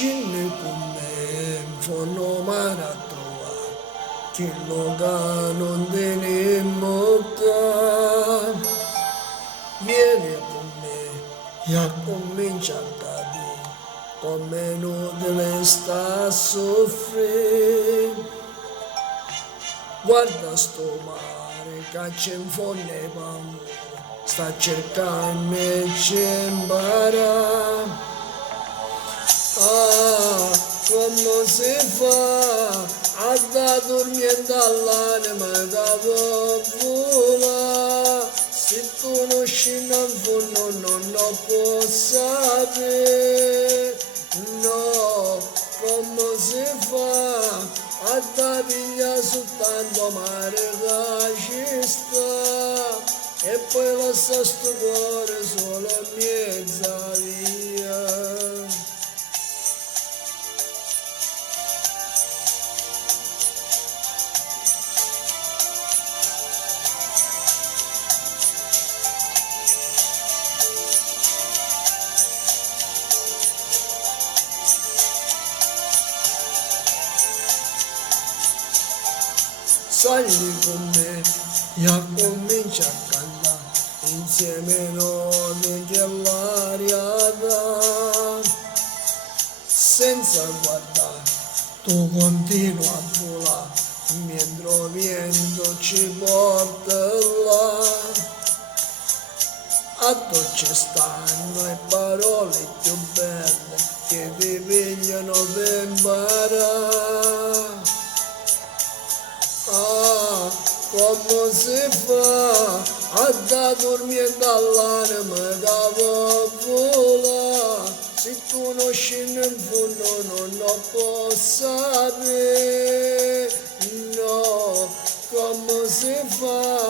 Scendi con me in fondo mare a trovare che loca non te ne motta. Vieni con me e a cominciare a dire come non te sta a soffrire. Guarda sto mare che c'è in fondo ai paura, sta cercando e ci impara. Ah, come si fa a da dormiendo all'anima che vola, se tu non scendi in fondo non lo puoi sapere, no, come si fa a da pigliare soltanto mare che ci sta, e poi lascia sto cuore solo a mezza via. Sali con me e a comincia a cantare insieme noi che l'aria dà, senza guardare tu continua a volare mentre il vento ci porta là. A te ci stanno le parole più belle che ti pigliano per imparare. Ah, come si fa a da dormiendo all'anima che vola, se tu non scendi in fondo non lo puoi sapere, no, come si fa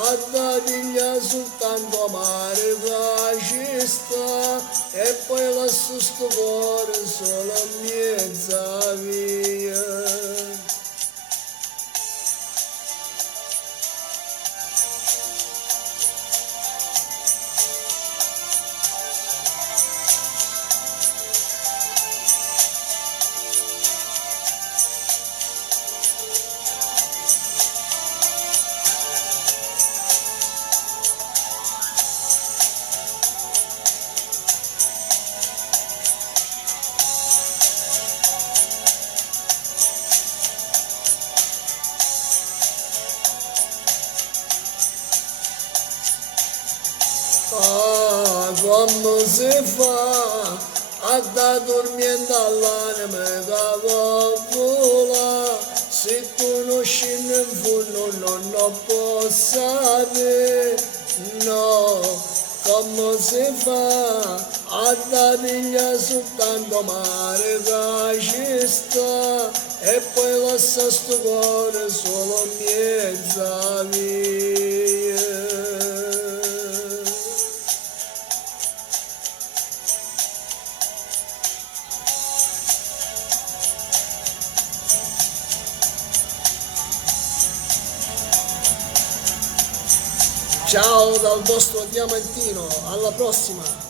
a da pigliare soltanto mare che ci sta, e poi lascio sto cuore solo a mezza via. Ah, come si fa a da dormiendo all'anima che vola, se tu non scendi in fondo non lo puoi sapere, no, come si fa a da pigliare soltanto mare che ci sta, e poi lascia sto cuore solo a mezza via. Ciao dal vostro Diamantino, alla prossima!